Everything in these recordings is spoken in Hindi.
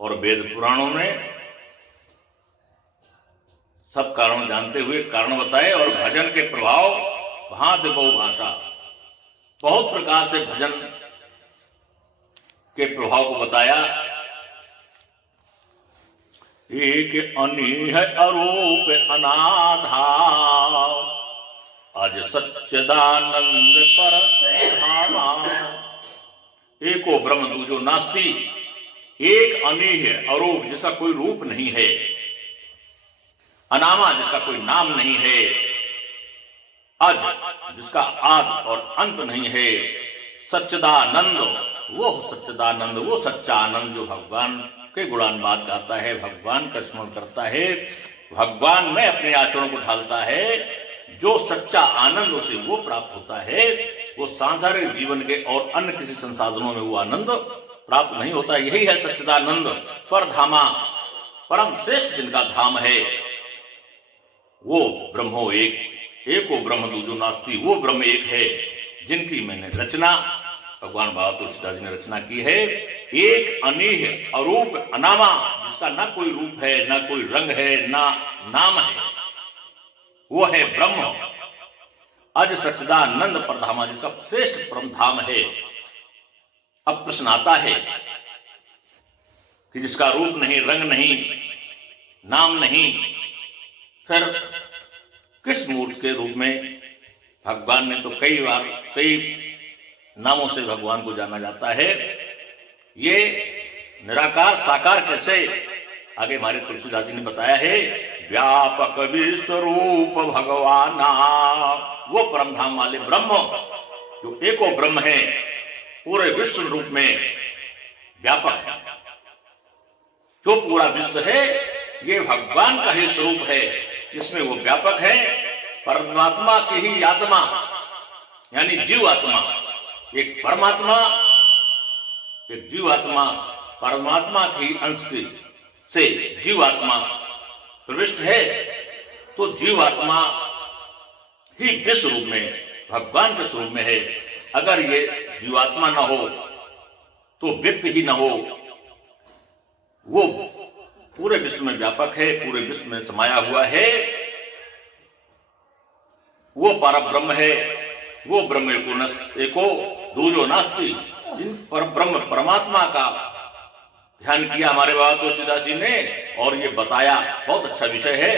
और वेद पुराणों ने सब कारण जानते हुए कारण बताए और भजन के प्रभाव भांति बहुभाषा, बहुत प्रकार से भजन के प्रभाव को बताया। एक अनीह अरूप अनाधार, आज सच्चिदानंद पर धामा। एको ब्रह्म दूजो नास्ति, एक अनीह अरूप जिसका कोई रूप नहीं है, अनामा जिसका कोई नाम नहीं है, अज जिसका आदि और अंत नहीं है, सच्चिदानंद वो सच्चिदानंद, वो सच्चा आनंद जो भगवान के गुणानुवाद गाता है, भगवान का स्मरण करता है, भगवान में अपने आचरण को ढालता है, जो सच्चा आनंद उसे वो प्राप्त होता है। वो सांसारिक जीवन के और अन्य किसी संसाधनों में वो आनंद प्राप्त नहीं होता। यही है सच्चिदानंद पर धामा, परम श्रेष्ठ जिनका धाम है वो ब्रह्मो एक, एको ब्रह्म दूजो नास्ति, वो ब्रह्म एक है जिनकी मैंने रचना, भगवान बाबा तुलसीदास जी ने रचना की है। एक अनीह अरूप अनामा, जिसका ना कोई रूप है, ना कोई रंग है, ना नाम है, वो है ब्रह्म। अज सच्चिदानंद परधामा, जिसका श्रेष्ठ परम धाम है। अब प्रश्न आता है कि जिसका रूप नहीं, रंग नहीं, नाम नहीं, फिर किस मूर्त के रूप में? भगवान ने तो कई बार कई नामों से भगवान को जाना जाता है। ये निराकार साकार कैसे? आगे हमारे तुलसीदास जी ने बताया है, व्यापक विश्वरूप भगवान, वो परम धाम वाले ब्रह्म जो एको ब्रह्म है, पूरे विश्व रूप में व्यापक है। जो पूरा विश्व है ये भगवान का ही स्वरूप है, इसमें वो व्यापक है। परमात्मा की ही आत्मा यानी जीव आत्मा, एक परमात्मा एक जीव आत्मा, परमात्मा की अंश से जीव आत्मा प्रविष्ट है, तो जीव आत्मा ही विश्व रूप में भगवान के स्वरूप में है। अगर ये जीवात्मा न हो तो व्यक्ति ही न हो, वो पूरे विश्व में व्यापक है, पूरे विश्व में समाया हुआ है, वो परब्रह्म है, वो ब्रह्म एको दूजो नास्ति। इन पर ब्रह्म परमात्मा का ध्यान किया हमारे बाबा तुलसीदास जी ने और ये बताया, बहुत अच्छा विषय है।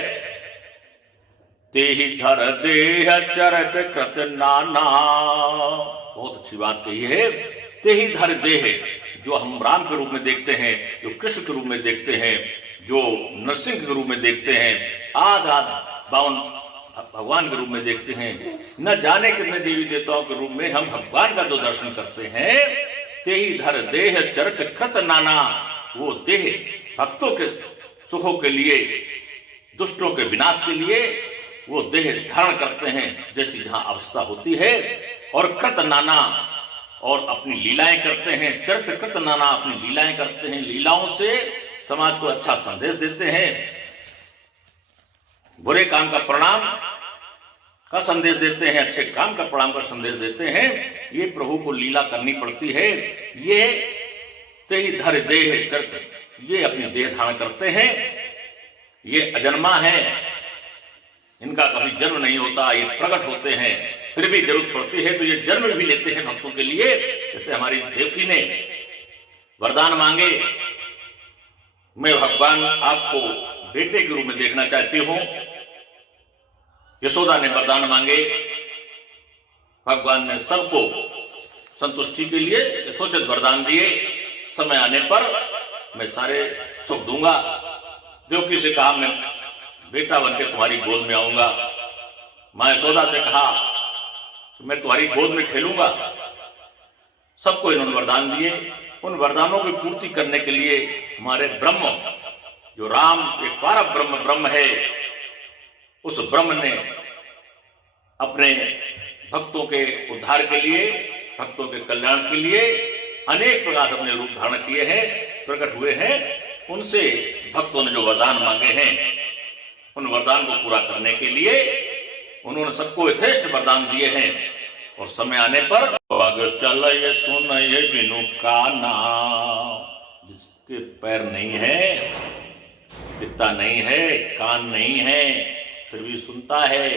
तेहि धर देह चरत कृत नाना, बहुत अच्छी बात कही है। तेहि धर देह, जो हम राम के रूप में देखते हैं, जो कृष्ण के रूप में देखते हैं, जो नरसिंह के रूप में देखते हैं, आदि 52 भगवान के रूप में देखते हैं, न जाने कितने देवी देवताओं के रूप में हम भगवान का जो दर्शन करते हैं। तेहि धर देह चरत कृत नाना, वो देह भक्तों के सुखों के लिए, दुष्टों के विनाश के लिए वो देह धारण करते हैं जैसी जहां अवस्था होती है। और कृत नाना, और अपनी लीलाएं करते हैं। चरित्र कृत नाना, अपनी लीलाएं करते हैं, लीलाओं से समाज को अच्छा संदेश देते हैं, बुरे काम का परिणाम का संदेश देते हैं, अच्छे काम का परिणाम का संदेश देते हैं। ये प्रभु को लीला करनी पड़ती है। ये तेहि धर देह चरित्र, ये अपनी देह धारण करते हैं। ये अजन्मा है, इनका कभी जन्म नहीं होता, ये प्रकट होते हैं, फिर भी जरूरत पड़ती है तो ये जन्म भी लेते हैं भक्तों के लिए। जैसे हमारी देवकी ने वरदान मांगे, मैं भगवान आपको बेटे के रूप में देखना चाहती हूं। यशोदा ने वरदान मांगे, भगवान ने सबको संतुष्टि के लिए यथोचित वरदान दिए। समय आने पर मैं सारे सुख दूंगा। देवकी से कहा, मैं बेटा बनकर तुम्हारी गोद में आऊंगा। मां यशोदा से कहा, मैं तुम्हारी गोद में खेलूंगा। सबको इन्होंने वरदान दिए। उन वरदानों की पूर्ति करने के लिए हमारे ब्रह्म, जो राम एक पार ब्रह्म है, उस ब्रह्म ने अपने भक्तों के उद्धार के लिए, भक्तों के कल्याण के लिए अनेक प्रकार से अपने रूप धारण किए हैं, प्रकट हुए हैं। उनसे भक्तों ने जो वरदान मांगे हैं, उन वरदान को पूरा करने के लिए उन्होंने सबको यथेष्ट वरदान दिए हैं। और समय आने पर अगर चल ये सुन ये बिनु काना, उसके पैर नहीं है, दिखता नहीं है, कान नहीं है फिर भी सुनता है,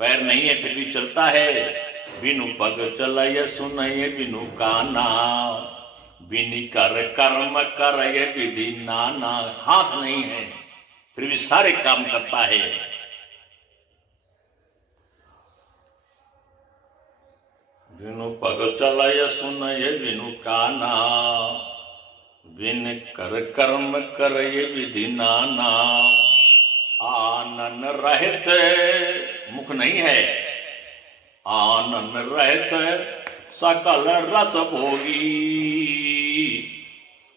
पैर नहीं है फिर भी चलता है। बिनु पग चलय सुनय बिनु काना, बिनि कर कर्म करय विधि नाना। हाथ नहीं है फिर भी सारे काम करता है। बिनु पग चलय सुनय बिनु काना, बिन कर कर्म करय विधि नाना। आनन रहित, मुख नहीं है, आनन रहित सकल रस भोगी,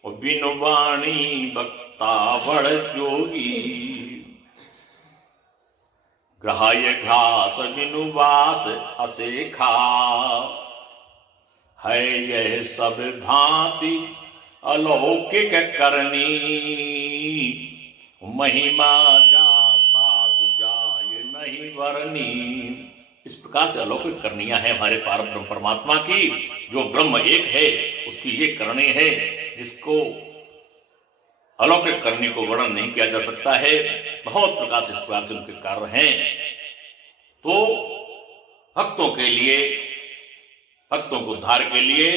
बिनु वाणी वक्ता बड़ जोगी। ग्राह्य घास बिनु वास असेखा, है यह सब भांति अलौकिक करनी। महिमा जाता सुजाय नहीं वरनी। इस प्रकार से अलौकिक करनियां है हमारे पार ब्रह्म परमात्मा की। जो ब्रह्म एक है उसकी ये करनी है जिसको अलौकिक करने को वर्णन नहीं किया जा सकता है। बहुत प्रकार से इस प्रकार से उनके कार्य हैं। तो भक्तों के लिए, भक्तों को उद्धार के लिए,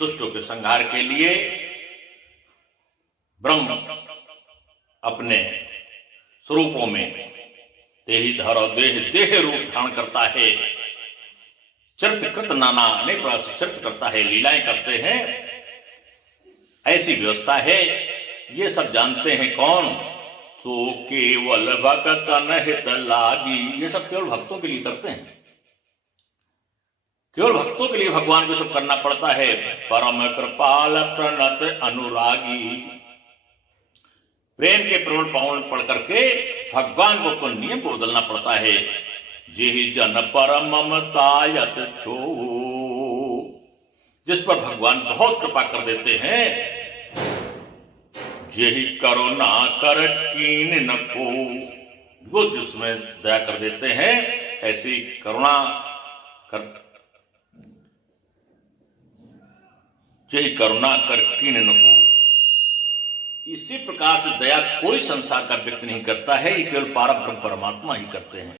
दुष्टों के संहार के लिए ब्रह्म अपने स्वरूपों में देही धर देह देह रूप धारण करता है। चरित्र कृत नाना, अनेक प्रकार से चरित्र करता है, लीलाएं करते हैं, ऐसी व्यवस्था है। ये सब जानते हैं कौन? सो केवल भक्त अनहित लागी। ये सब केवल भक्तों के लिए करते हैं। केवल भक्तों के लिए भगवान को सब करना पड़ता है। परम कृपाल प्रणत अनुरागी। प्रेम के प्रवण पावन पढ़ करके भगवान को अपन नियम को बदलना पड़ता है। जेहि जन परम ममतायत छो, जिस पर भगवान बहुत कृपा कर देते हैं। जेहि करुणा कर कीन न को, वो जिसमें दया कर देते हैं ऐसी करुणा कर, जेहि करुणा कर कीन न को। इसी प्रकार से दया कोई संसार का व्यक्ति नहीं करता है, ये केवल पारब्रह्म परमात्मा ही करते हैं।